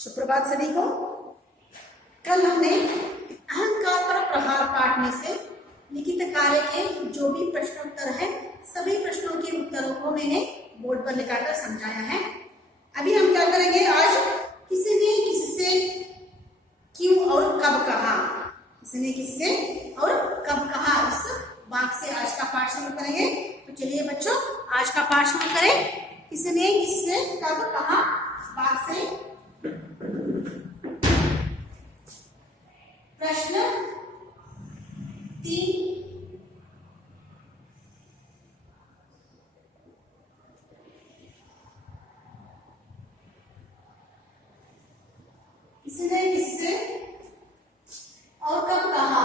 सुप्रभात सभी को। कल हमने अहंकार पर प्रहार पाठ में से लिखित कार्य के जो भी प्रश्नोत्तर है सभी प्रश्नों के उत्तरों को मैंने बोर्ड पर लिखाकर समझाया है। अभी हम क्या करेंगे, आज किसी ने किससे क्यों और कब कहा, किसी ने किससे और कब कहा, इस वाक्य से आज का पाठ शुरू करेंगे। तो चलिए बच्चों, आज का पाठ शुरू करें। किसी ने किससे कब कहा वाक्य से। प्रश्न 3, किसने किससे और कब कहा।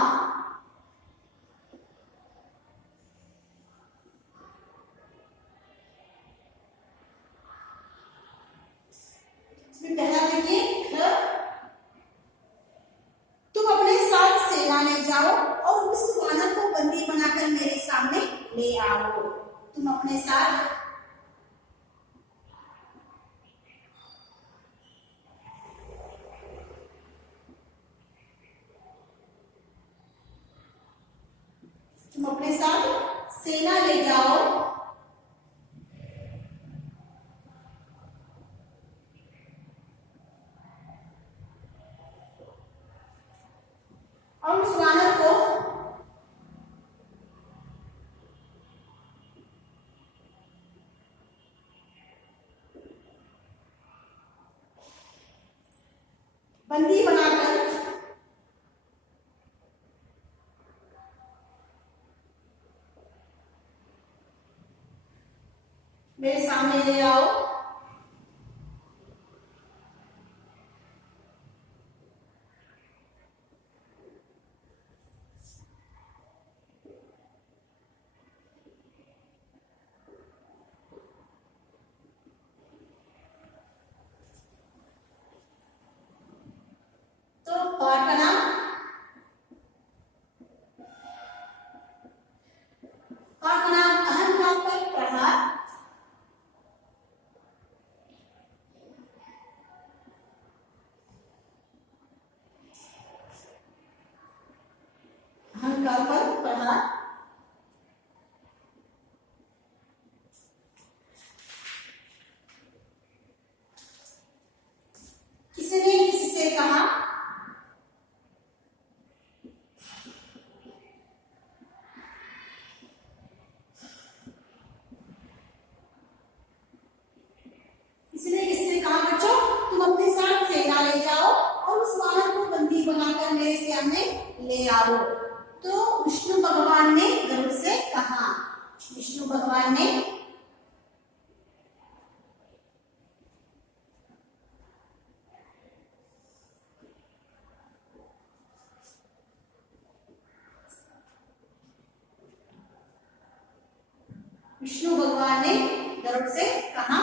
इसमें पहला देखिए, तुम अपने साथ सेना ले जाओ और उस वानर को बंदी बनाकर मेरे सामने ले आओ। तुम अपने साथ सेना ले जाओ और उस वानर को बंदी बनाकर मेरे सामने ले आओ। तो पाठ का नाम अहंकार पर प्रहार। अहंकार पर प्रहार। किसने किससे कहा। किसने किससे कहा बच्चों, तुम अपने साथ सेना ले जाओ और उस वानर को बंदी बनाकर मेरे सामने ले आओ। तो विष्णु भगवान ने गरुड़ से कहा। विष्णु भगवान ने गरुड़ से कहा।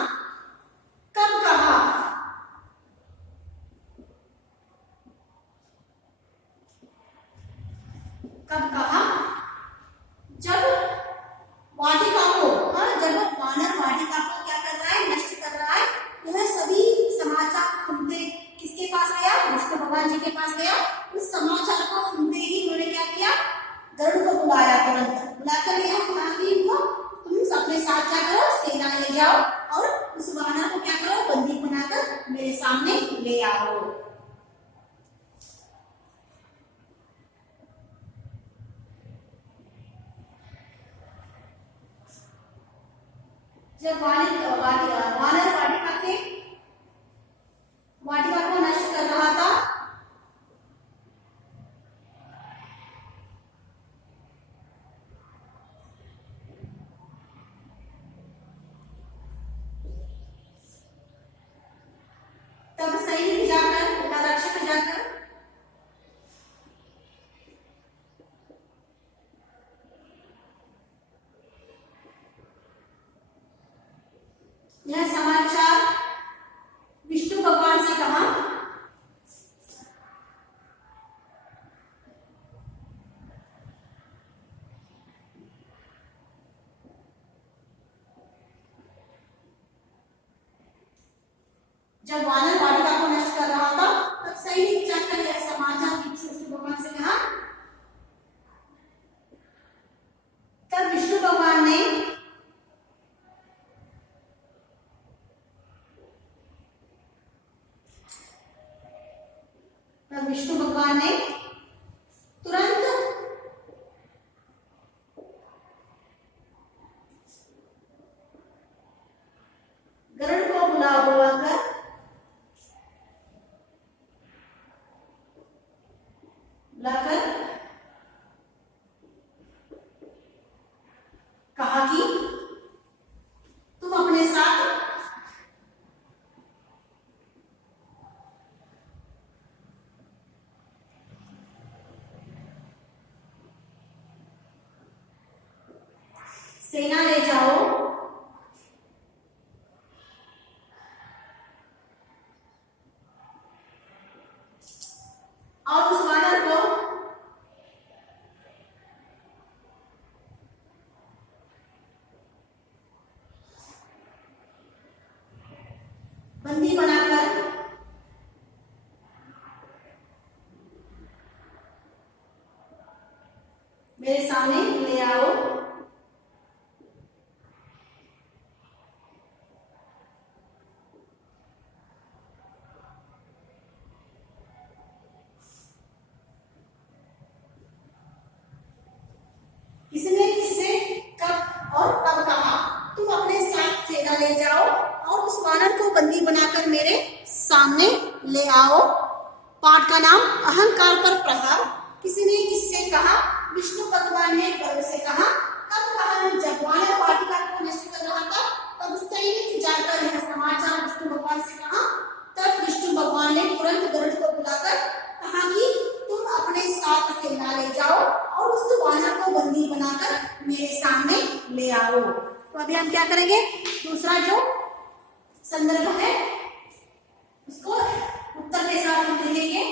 कब कहा। कब कहा, जब वाटिका को, जब वानर वाटिका को क्या कर रहा है, नष्ट कर रहा है। यह सभी समाचार सुनते किसके पास गया, विष्णु भगवान जी के पास गया। उस समाचार को सुनते ही उन्होंने क्या किया, गरुड़ को बुलाया। तुरंत बुलाकर यह कहा कि इनको तुम अपने साथ क्या करो, सेना ले जाओ और उस वानर को क्या करो, बंदी बनाकर मेरे सामने ले आओ। जब वानर वाटिका को नष्ट कर रहा था, तब सैनिक जाकर, रक्षक जाकर यह समाचार विष्णु भगवान से कहा। जब वानर वाटिका को नष्ट कर रहा भगवान ने तुरंत गरुड़ को बुलाकर कहा कि तुम अपने साथ सेना ले जाओ और उस वानर को बंदी बनाकर मेरे सामने ले आओ। किसने किससे कब और कब कहा तुम अपने साथ सेना ले जाओ और उस वानर को बंदी बनाकर मेरे सामने ले आओ। पाठ का नाम अहंकार पर प्रहार। किसी ने किससे कहा? विष्णु भगवान ने गरुड़ से कहा। कब कहा? जब वानर वाटिका को नष्ट कर रहा था तब सैनिक जाकर यह समाचार विष्णु भगवान से कहा। तब विष्णु भगवान ने तुरंत गरुड़ को बुलाकर कहा कि तुम अपने साथ सेना ले जाओ और उस वानर को बंदी बनाकर मेरे सामने ले आओ। तो अभी हम क्या करेंगे? दूसरा जो संदर्भ है उसको उत्तर के साथ हम लिखेंगे।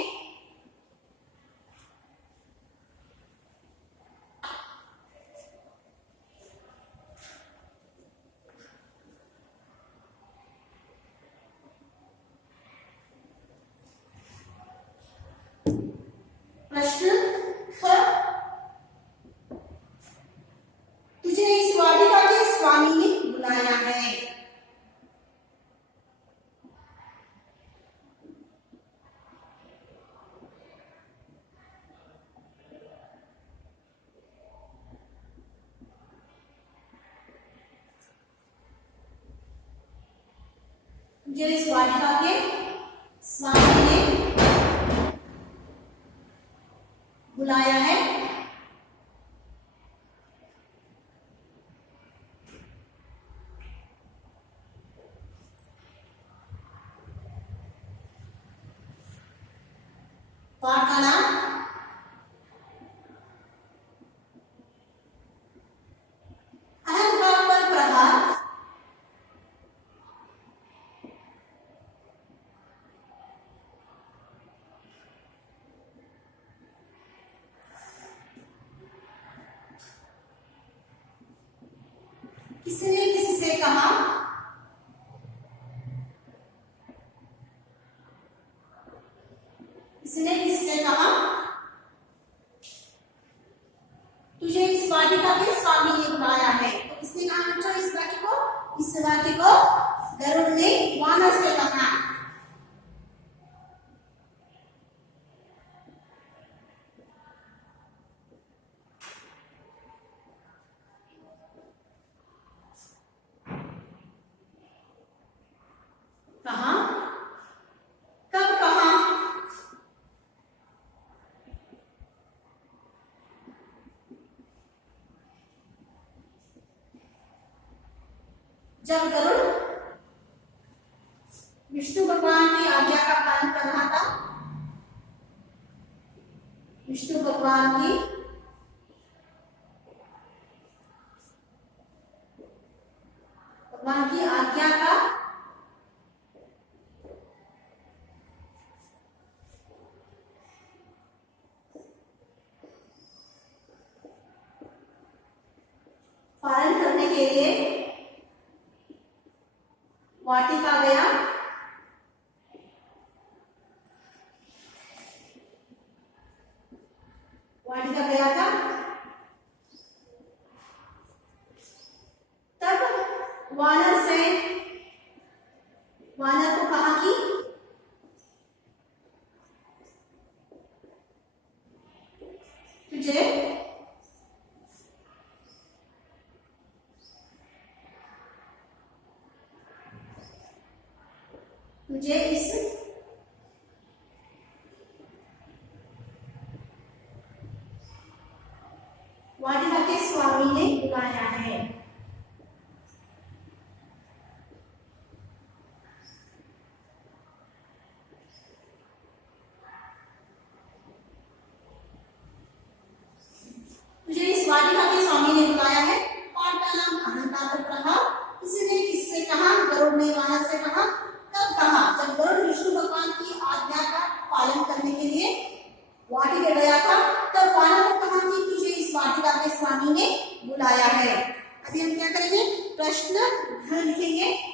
प्रश्न ख, तुझे इस वाटिका के स्वामी ने बुलाया है। तुझे इस वाटिका के स्वामी ने बुलाया है। पाठ का नाम अहंकार पर प्रहार। किसने किससे कहा? किसने किससे कहा? तुझे इस वाटिका के स्वामी ने बुलाया है। तो किसने कहा बच्चों इस वाक्य को? इस वाक्य को गरुड़ ने वानर से कहा। कहा? कब कहा? जब गरुड़ विष्णु भगवान की आज्ञा का पालन कर रहा था। विष्णु भगवान की आज्ञा का पालन करने के लिए वाटिका गया। वाटिका गया था। तब वानर को कहा कि तुझे इस वाटिका के स्वामी ने बुलाया है। तुझे इस वाटिका के स्वामी ने बुलाया है। पाठ का नाम अहंकार प्रहार। किसी ने किससे कहा? गरुड़ ने वानर से कहा। कब कहा? जब गरुड़ विष्णु भगवान की आज्ञा का पालन करने के लिए वाटिका गया था, तब वानर ने कहा कि तुझे इस वाटिका के स्वामी ने बुलाया है। अभी हम क्या करेंगे? प्रश्न लिखेंगे।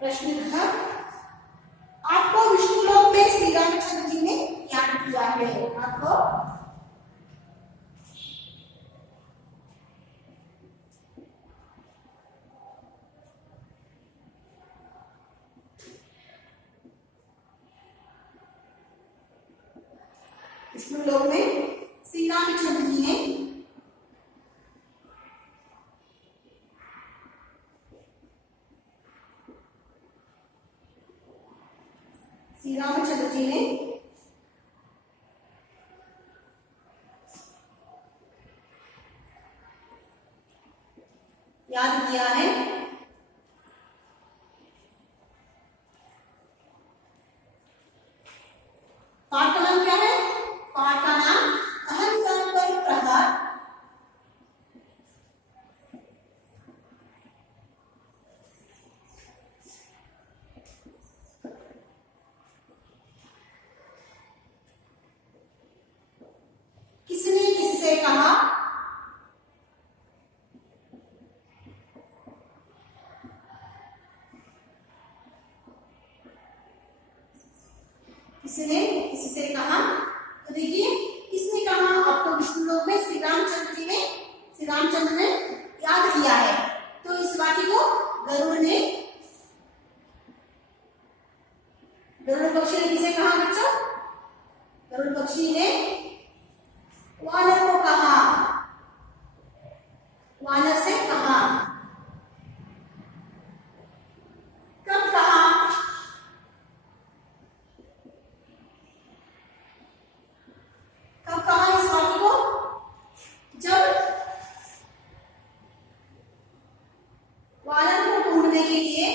प्रश्न आपको विष्णुलोक में श्री रामचंद्र जी ने याद किया है। आपको विष्णुलोक में श्री रामचंद्र जी ने श्री रामचंद्र जी ने याद किया है। पाठ का नाम क्या है? पाठ का नाम अहंकार पर प्रहार। किसने किससे कहा? किसने किससे कहा? तो देखिए, किसने कहा? आपको विष्णुलोक में श्री रामचंद्र ने याद किया है। तो इस वाक्य को गरुड़ पक्षी ने किसे कहा बच्चों? गरुड़ पक्षी ने वानर को कहा, वानर से कहा। कब कहा? कब कहा इस वाक्य को? जब वानर को ढूंढने के लिए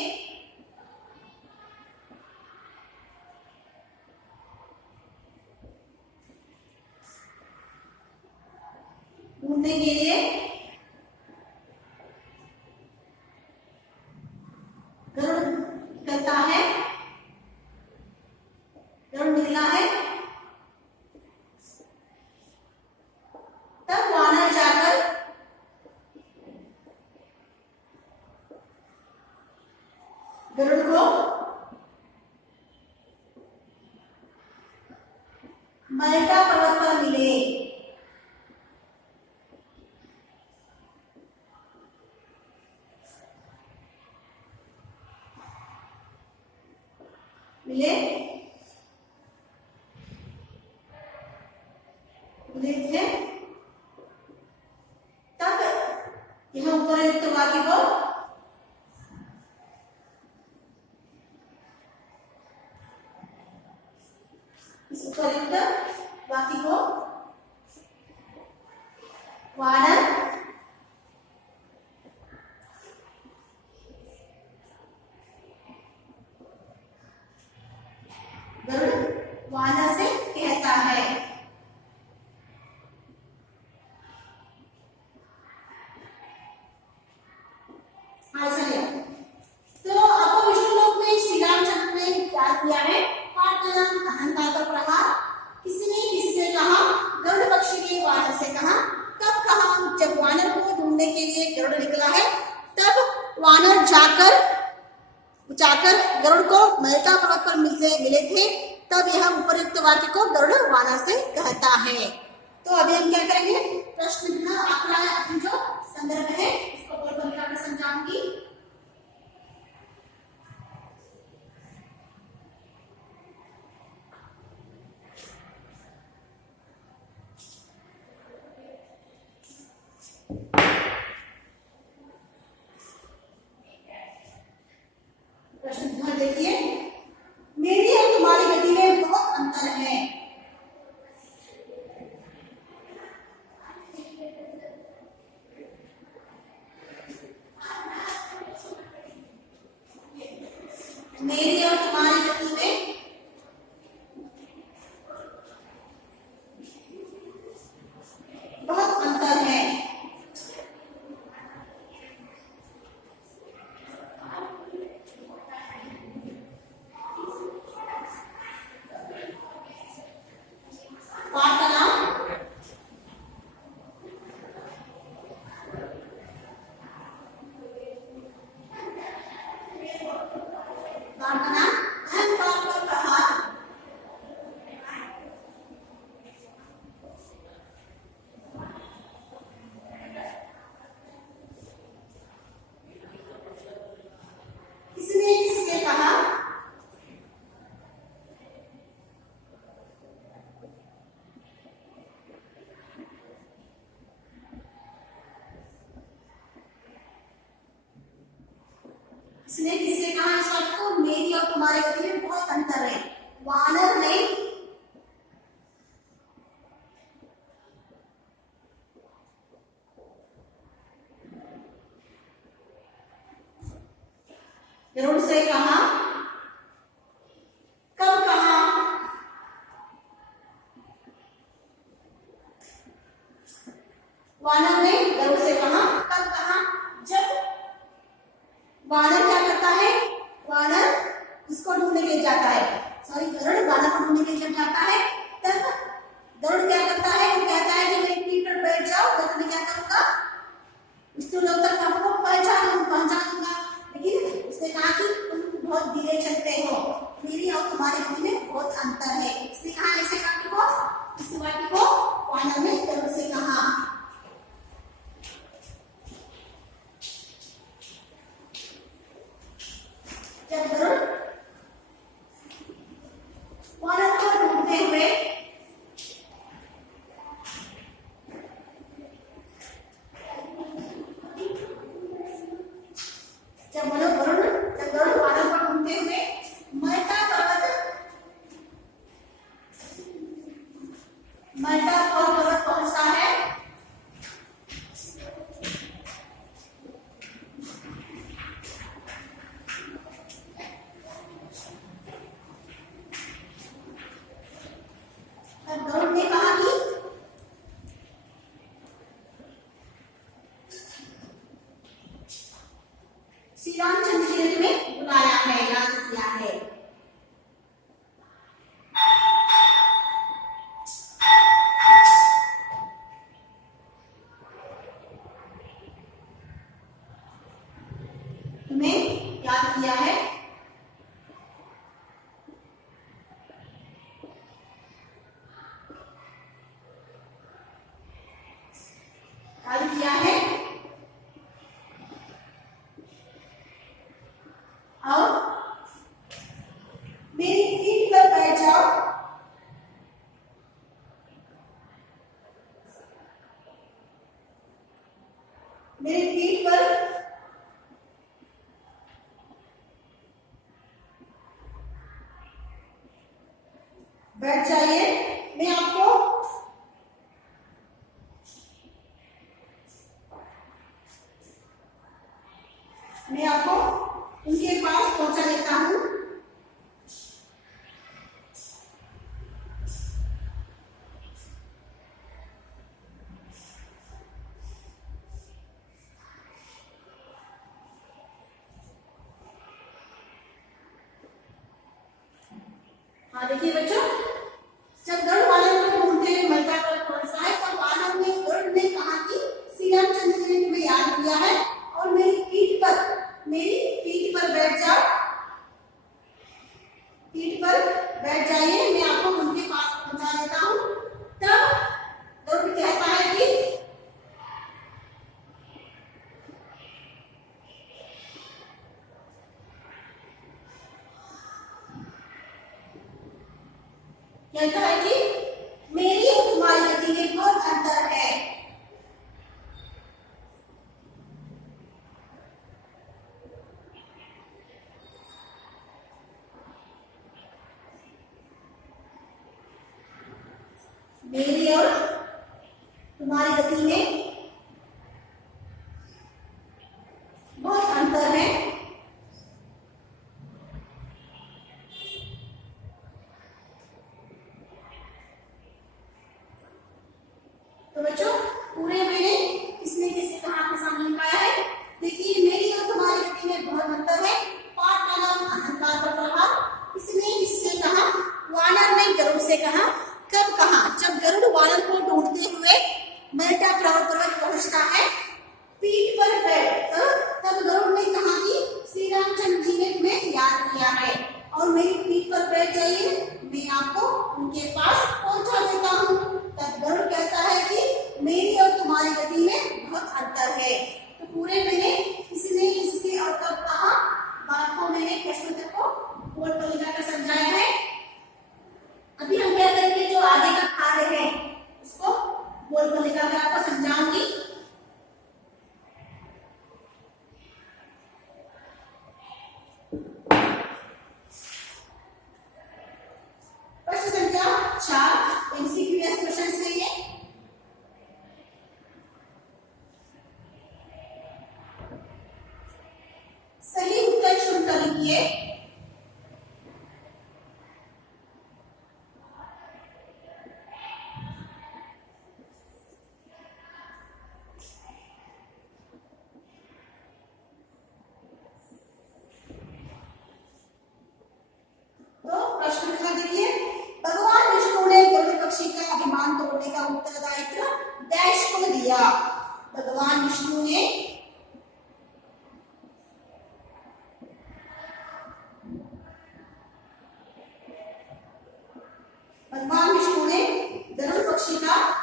गरुड़ निकलता है, गरुड़ निकला है, तब वानर जाकर गरुड़ को मल्टा पर्वत पर मिले। मिले थे, तब यह उपयुक्त वाक्य को इस उपयुक्त वाक्य को वानर गरुड़ वानर से कहता है। तो आपको विष्णुलोक में श्री रामचंद्र ने याद किया है। पाठ का नाम अहंकार का प्रहार। किसी ने किसी से कहा, गरुड़ पक्षी ने वानर से कहा। कब कहा? जब वानर को ढूंढने के लिए गरुड़ निकला है, तब वानर जाकर गरुड़ को मल्टा पर्वत पर मिले थे, तब यह उपयुक्त वाक्य को गरुड़ वानर से कहता है। तो अभी हम क्या करेंगे? प्रश्न आंकड़ा अपनी जो संदर्भ है उसको बोर्ड पर लिखकर समझाऊंगी। मेरी और तुम्हारी गति में बहुत अंतर है। पाठ का नाम अहंकार पर प्रहार। किसने किससे कहा? किसने किससे कहा इस बात को? मेरी और तुम्हारी गति में बहुत अंतर है। वानर ने गरुड़ से कहा। कब कहा? वानर ने गरुड़ से कहा। कब कहा? जब वानर क्या करता है? वानर इसको ढूंढने के लिए जाता है। सॉरी, गरुड़ वानर को ढूंढने के लिए जब जाता है तब गरुड़ क्या करता है? वो कहता है कि मेरी पीठ पर बैठ जाओ, तो मैं क्या करूंगा? उसको लोग तक आपको पहुंचा दूंगा। लेकिन उसने कहा कि तुम बहुत धीरे चलते हो, मेरी और तुम्हारी गति में बहुत अंतर है। इसने कहा ऐसे वाक्य को, इस वाक्य को वानर ने गरुड़ से कहा। जब गरुड़ वानर को ढूंढते हुए जब गरुड़ वानर को ढूंढते हुए मरता पर्वत पहुंचता है, तब गरुड़ ने कहा कि श्री रामचंद्र जी ने तुम्हें बुलाया है, याद किया है। तुम्हें याद किया है। याद किया है। और मेरी पीठ पर बैठ जाओ, मेरी पीठ पर बैठ जाइए। मैं आपको उनके पास पहुंचा देता हूं। हाँ देखिए बच्चों, जब गरुड़ वानर को ढूंढते हुए मरता पर पहुंचता है तब गरुड़ ने कहा कि श्री रामचंद्र जी ने तुम्हें याद किया है और मेरी पीठ पर बैठ जाओ, पीठ पर बैठ जाइए, मैं आपको उनके पास पहुंचा देता हूँ। तब गरुड़ कहता है कि मेरी और तुम्हारी गति में बहुत अंतर है। मेरी और तुम्हारी गति में बहुत अंतर है। प्रश्न संख्या 4 एमसीक्यू क्वेश्चन है ये। सही उत्तर चुनकर लिखिए। तो प्रश्न लिखा देखिए, भगवान विष्णु ने गरुड़ पक्षी का अभिमान तोड़ने का उत्तरदायित्व डैश को दिया। भगवान विष्णु ने गरुड़ पक्षी का अभिमान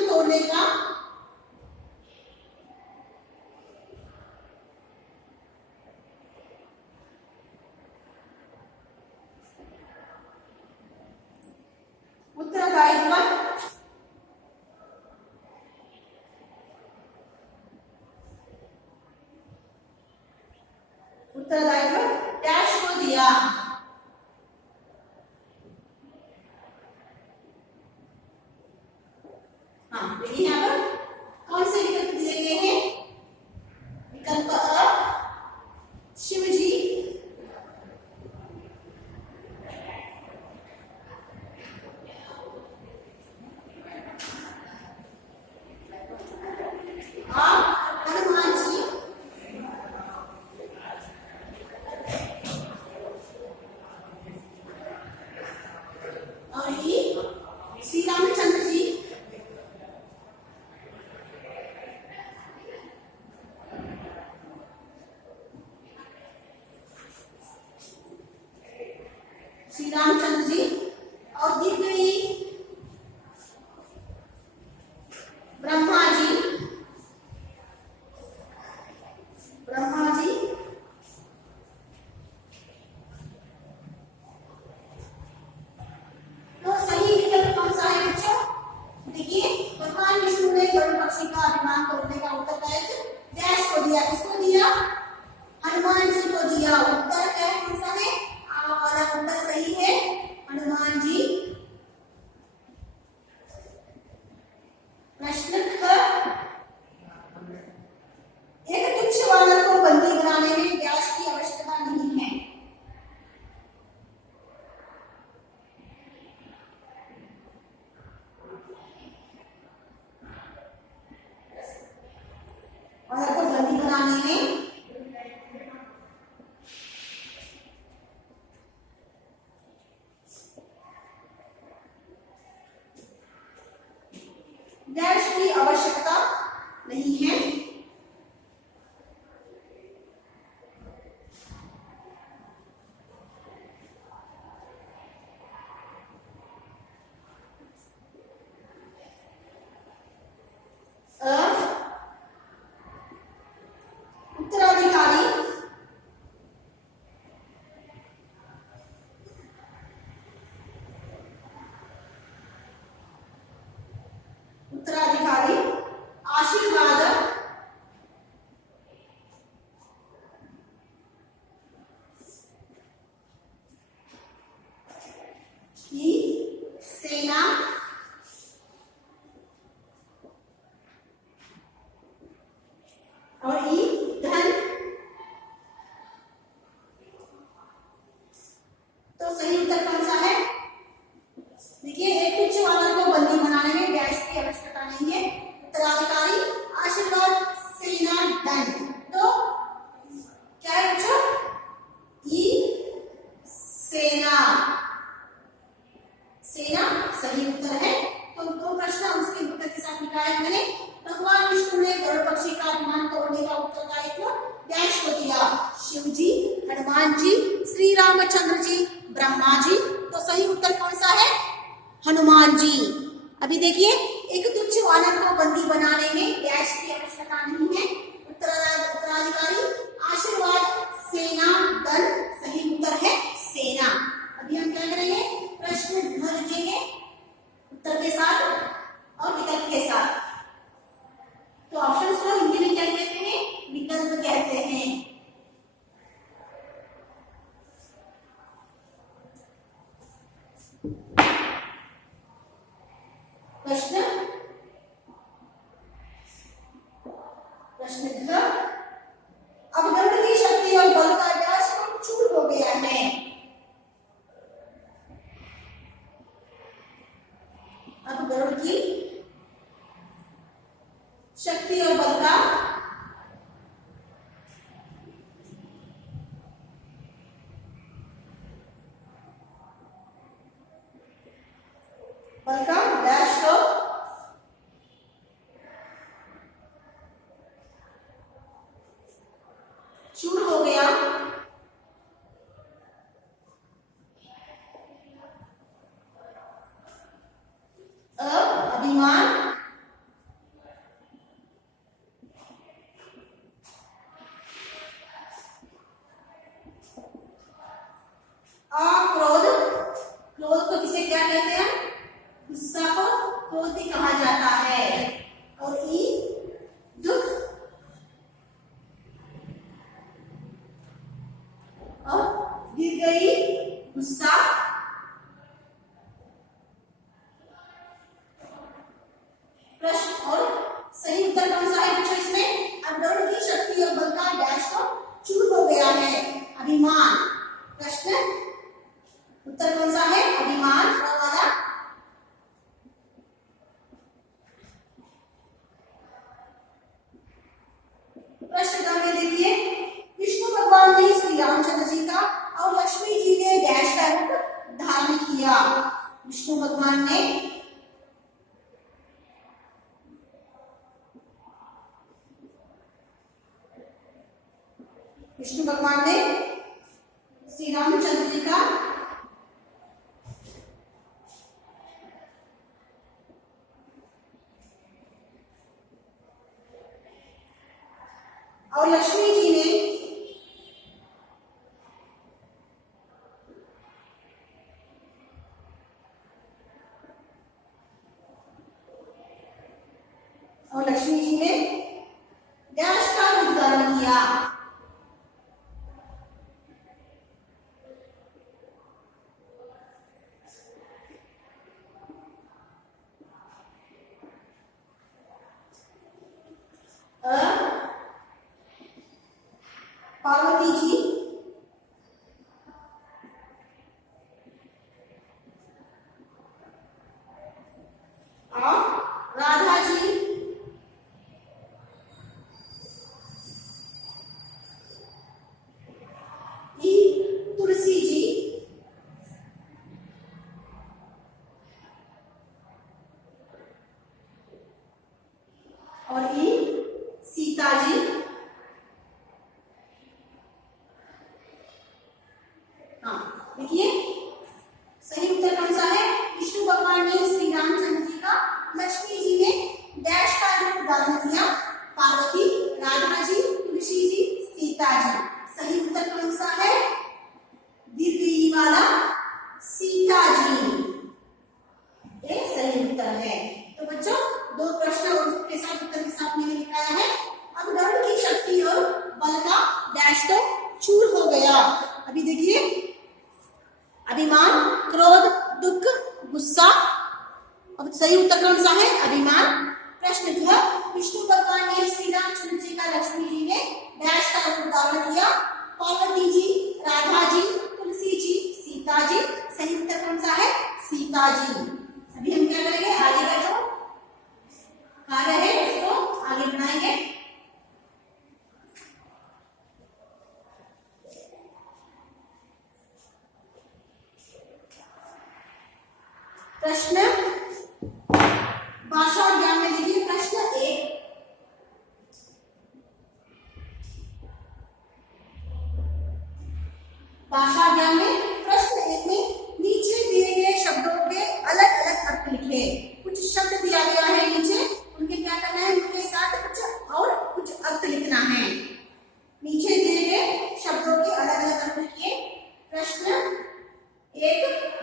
तोड़ने का उत्तरदायित्व डैश को दिया। हाँ, देखिए यहाँ पर कौन से विकल्प दिए गए हैं। विकल्प अ शिव जी, आ हनुमान जी, और ई श्री रामचंद्र जी। श्री रामचंद्र जी और दी गई ब्रह्मा जी। तो सही विकल्प कौन सा है बच्चों? देखिए, भगवान विष्णु ने गरुड़ पक्षी का अभिमान तोड़ने का उत्तरदायित्व डैश को दिया। किसको दिया? हनुमान जी को दिया। उत्तर क्या है, कौन सा है? आ वाला उत्तर सही है, हनुमान जी। प्रश्न ख, एक तुच्छ वानर को बंदी बनाने में डैश की आवश्यकता नहीं है। वानर को बंदी बनाने में डैश की आवश्यकता नहीं है। उत्तराधिकारी आशीर्वाद की सेना और ई धन। तो सही उत्तर कौन सा है? देखिए, एक तुच्छ वानर को बंदी बनाने में डैश की आवश्यकता नहीं है। उत्तराधिकारी, आशीर्वाद, सेना, धन। तो क्या है बच्चों? ई सेना। सेना सही उत्तर है। तो दो प्रश्न उसके उत्तर के साथ निकाले मैंने। भगवान विष्णु ने गरुड़ पक्षी का अभिमान तोड़ने का उत्तरदायित्व डैश को दिया। शिव जी, हनुमान जी, श्री रामचंद्र जी, ब्रह्मा जी। तो सही उत्तर कौन सा है? हनुमान जी। अभी देखिए, एक तुच्छ वानर को बंदी बनाने में डैश की आवश्यकता नहीं है। उत्तराधिकारी, आशीर्वाद, सेना, धन। सही उत्तर है सेना। अभी हम क्या करेंगे? प्रश्न ढ लिखेंगे। उत्तर के साथ और विकल्प के साथ। तो ऑप्शन को हिंदी में क्या कहते हैं? विकल्प कहते हैं। प्रश्न घ, अब गरुड़ की शक्ति और बल का व्यास चूर हो गया है। अब गरुड़ की शक्ति और बल का डैश को चूर हो गया। अभिमान क्रोध, क्रोध को किसे क्या कहते हैं? गुस्सा को क्रोध भी कहा जाता है। और ई दुख और गिर गई गुस्सा। प्रश्न और सही उत्तर कौन सा है पूछो इसमें? अब गरुड़ की शक्ति और बल का डैश को चूर हो गया है। अभिमान। प्रश्न उत्तर कौन सा है? अभिमान वाला। प्रश्न में देखिए, विष्णु भगवान ने श्री रामचंद्र जी का और लक्ष्मी जी ने डैश का रूप धारण किया। विष्णु भगवान ने श्री रामचंद्र जी का और लक्ष्मी जी ने डैश का रूप धारण किया। पार्वती जी और राधा जी तुलसी जी और सीता जी। हाँ देखिए, सही उत्तर कौन सा है? विष्णु भगवान ने श्री रामचंद्र जी का, लक्ष्मी जी ने डैश का रूप धारण किया। पार्वती, राधा जी, तुलसी जी, सीता जी। सही उत्तर कौन सा है? दीर्घ ई वाला सीता जी, ये सही उत्तर है। तो बच्चों, दो प्रश्न और उसके साथ उत्तर के साथ मैंने लिखाया है। अब गरुड़ की शक्ति और बल का डैश तो चूर हो गया। अभी देखिए, अभिमान, क्रोध, दुख, गुस्सा। अब सही उत्तर कौन सा है? अभिमान। प्रश्न घ, विष्णु भगवान ने श्री रामचंद्र जी का, लक्ष्मी जी ने डैश का रूप धारण किया। पार्वती जी, राधा जी, तुलसी जी, सीता जी। सही उत्तर कौन सा है? सीता जी। अभी हम क्या करेंगे? आगे का जो कार्य है उसको आगे बढ़ाएंगे। प्रश्न भाषा और ज्ञान में देखिए, प्रश्न 1, भाषा ज्ञान में प्रश्न 1 में नीचे दिए गए शब्दों के अलग अलग अर्थ लिखे। कुछ शब्द दिया गया है नीचे, उनके क्या करना है? उनके साथ कुछ और कुछ अर्थ लिखना है। नीचे दिए गए शब्दों के अलग अलग अर्थ लिखिए। प्रश्न 1,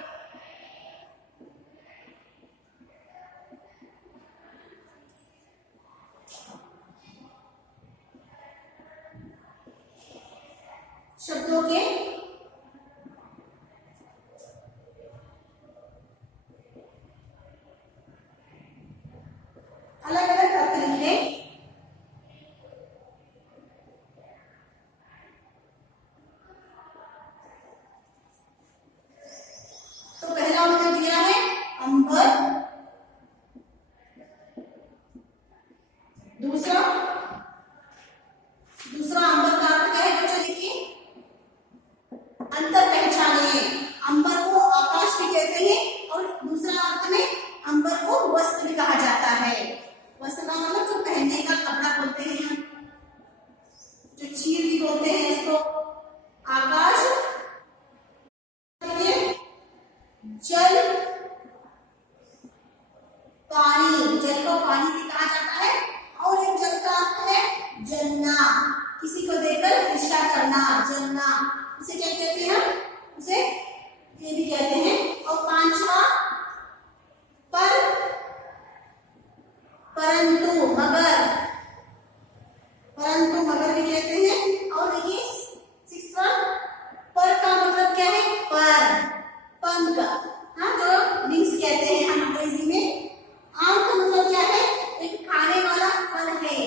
जल पानी, जल को पानी भी कहा जाता है। और एक जल का अर्थ है जलना, किसी को देखकर ईर्ष्या करना, जलना, उसे क्या कहते हैं? उसे ये भी कहते हैं। और पांचवा पर, परंतु, मगर, परंतु मगर भी कहते हैं। और देखिए सिक्सवा, पर का मतलब क्या है? पर, पंख, हाँ, जो विंग्स कहते हैं हम अंग्रेजी में। आम का मतलब क्या है? एक खाने वाला फल है।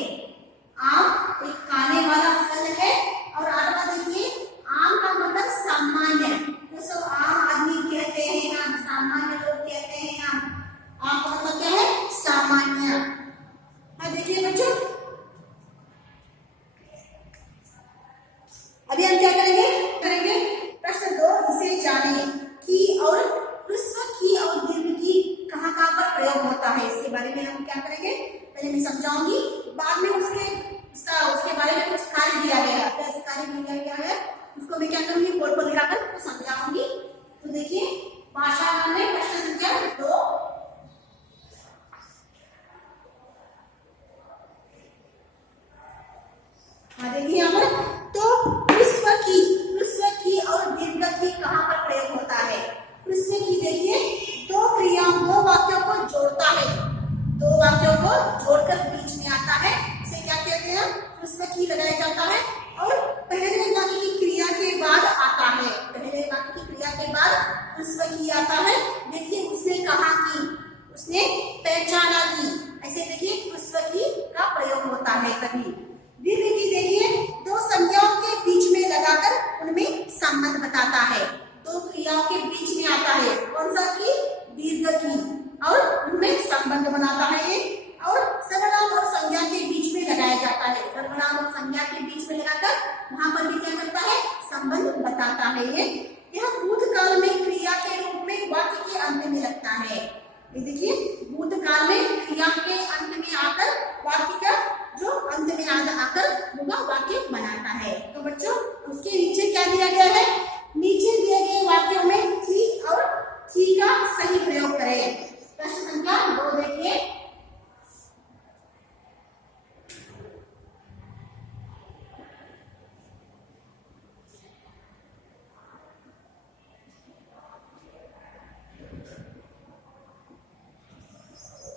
आम एक खाने वाला फल है। और आठवां देखिए, आम का मतलब सामान्य, जैसे आम आदमी कहते हैं हम, सामान्य लोग कहते हैं हम। आम का मतलब क्या है? सामान्य। हाँ देखिए बच्चों, अभी हम क्या करेंगे प्रश्न 2, इसे जाने की और ह्रस्व की और दीर्घ की कहाँ कहाँ पर प्रयोग होता है, इसके बारे में हम क्या करेंगे, पहले मैं समझाऊंगी, बाद में उसके बारे में कुछ कार्य दिया गया है, कैसे कार्य दिया गया है उसको मैं क्या करूंगी, बोर्ड पर दिखाकर समझाऊंगी। तो देखिए भाषा में प्रश्न संख्या 2, देखिए यहाँ पर, तो ह्रस्व की और दीर्घ की कहाँ पर प्रयोग होता है। ह्रस्व की देखिए, दो वाक्यों को जोड़ता है, दो वाक्यों को जोड़कर बीच में आता है, इसे क्या कहते हैं? ह्रस्व की लगाया जाता है। और पहले वाक्य की क्रिया के बाद आता है, पहले वाक्य की क्रिया के बाद ह्रस्व की आता है। देखिए उसने कहा कि, उसने पहचाना कि, ऐसे देखिए ह्रस्व की का प्रयोग होता है तभी। दीर्घ की देखिए, दो संज्ञाओं के बीच में लगाकर उनमें संबंध बताता है, दो क्रियाओं के बीच में आता है, कौन सा की? दीर्घ की, और उनमें संबंध बनाता है ये। और सर्वनाम और संज्ञा के बीच में लगाया जाता है, सर्वनाम और संज्ञा के बीच में लगाकर वहां पर भी क्या करता है? संबंध बताता है ये। यह भूतकाल में क्रिया के रूप में वाक्य के अंत में लगता है। ये देखिए भूतकाल में क्रिया के अंत में आकर वाक्य का जो अंत में आकर होगा वाक्य बनाता है। तो बच्चों उसके नीचे क्या दिया गया है? नीचे दिए गए वाक्यों में की और की का सही प्रयोग करें। प्रश्न संख्या 2 देखिए,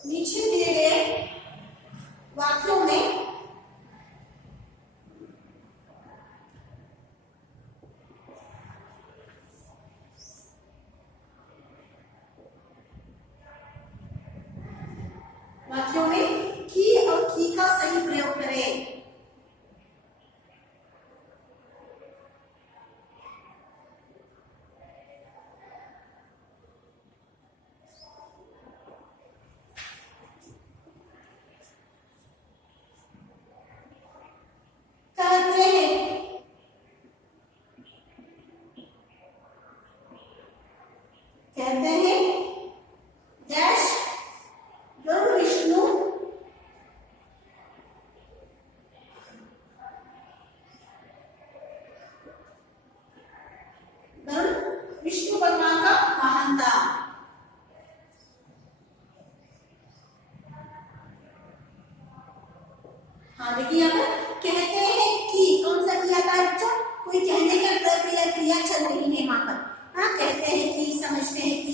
नीचे दिए गए वाक्यों में की और की का सही प्रयोग करें। कहते हैं डैश गरुड़ विष्णु भगवान का वाहन था। हाँ देखिए यहाँ पर कहते हैं कि, कौन सा क्रिया था बच्चों? कोई कहने का क्रिया चल रही है वहां पर। हाँ कहते हैं कि, समझते हैं कि,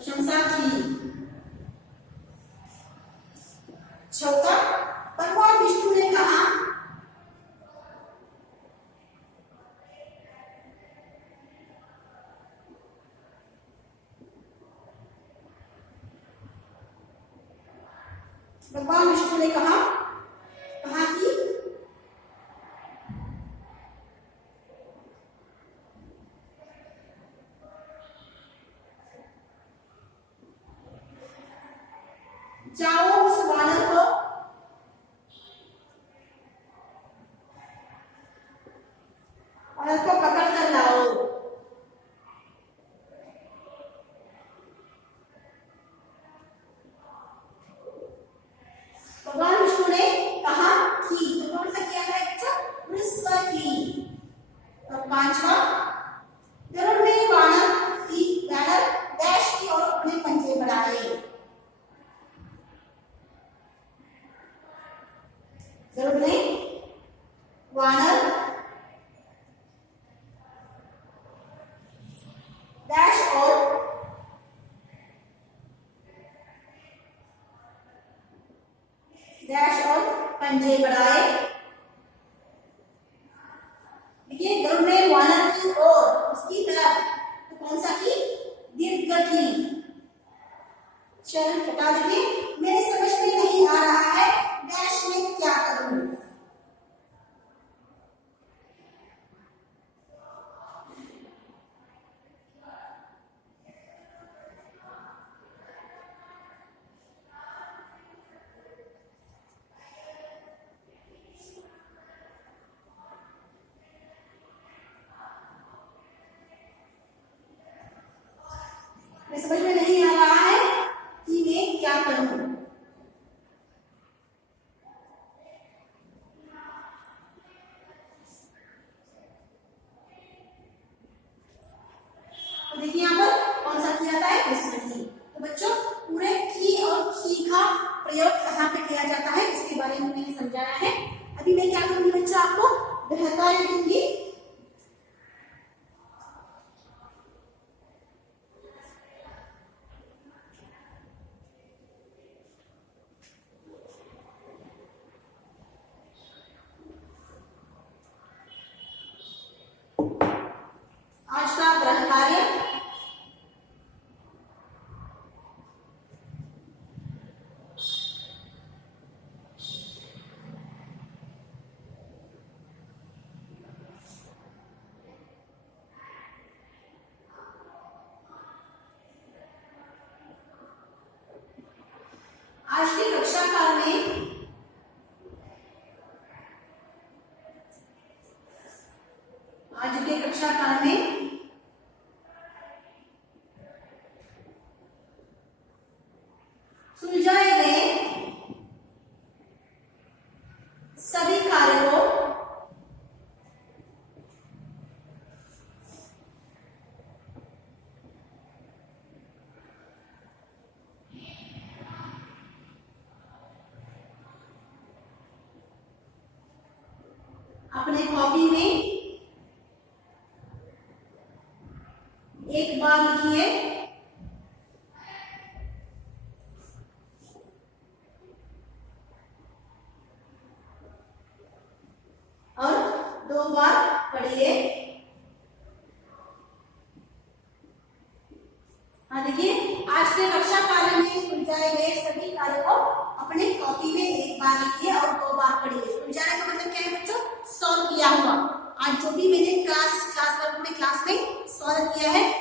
प्रशंसा की। चौथा, भगवान विष्णु ने कहा भगवान विष्णु ने कहा कि जाओ उस वानर को पकड़ कर लाओ। भगवान विष्णु ने कहा कि, तो कौन सा किया है बच्चा? वृषभ की। और पांचवा, गरुड़ ने वानर डैश की और अपने पंजे बढ़ाए। गरुड़ ने वानर डैश और पंजे बढ़ाए। देखिए, गरुड़ ने वानर की ओर, उसकी तरफ, तो कौन सा की? दीर्घ की। चल बता, देखिए मेरे समझ में नहीं आ रहा है, डैश में क्या करूं? मैं समझ में नहीं आ रहा है कि मैं क्या करूं। तो देखिए यहाँ पर कौन सा किया था? विस्मृति। तो बच्चों, पूरे की और खी का प्रयोग कहाँ पे किया जाता है इसके बारे में मैंने समझाया है। अभी मैं क्या करूंगी बच्चों, आपको बेहतर दूंगी। आज का गृह कार्य, आज की कक्षा काल में सुलझाए गए सभी कार्यों को अपने कॉपी में एक बार लिखिए और 2 बार पढ़िए। हाँ, देखिए आज के कक्षा कार्य में सुलझाए गए सभी कार्यों को अपने कॉपी में एक बार लिखिए और 2 बार पढ़िए। सुलझाने का मतलब क्या है बच्चों? सॉल्व किया हुआ। आज जो भी मैंने क्लास वर्क में सॉल्व किया है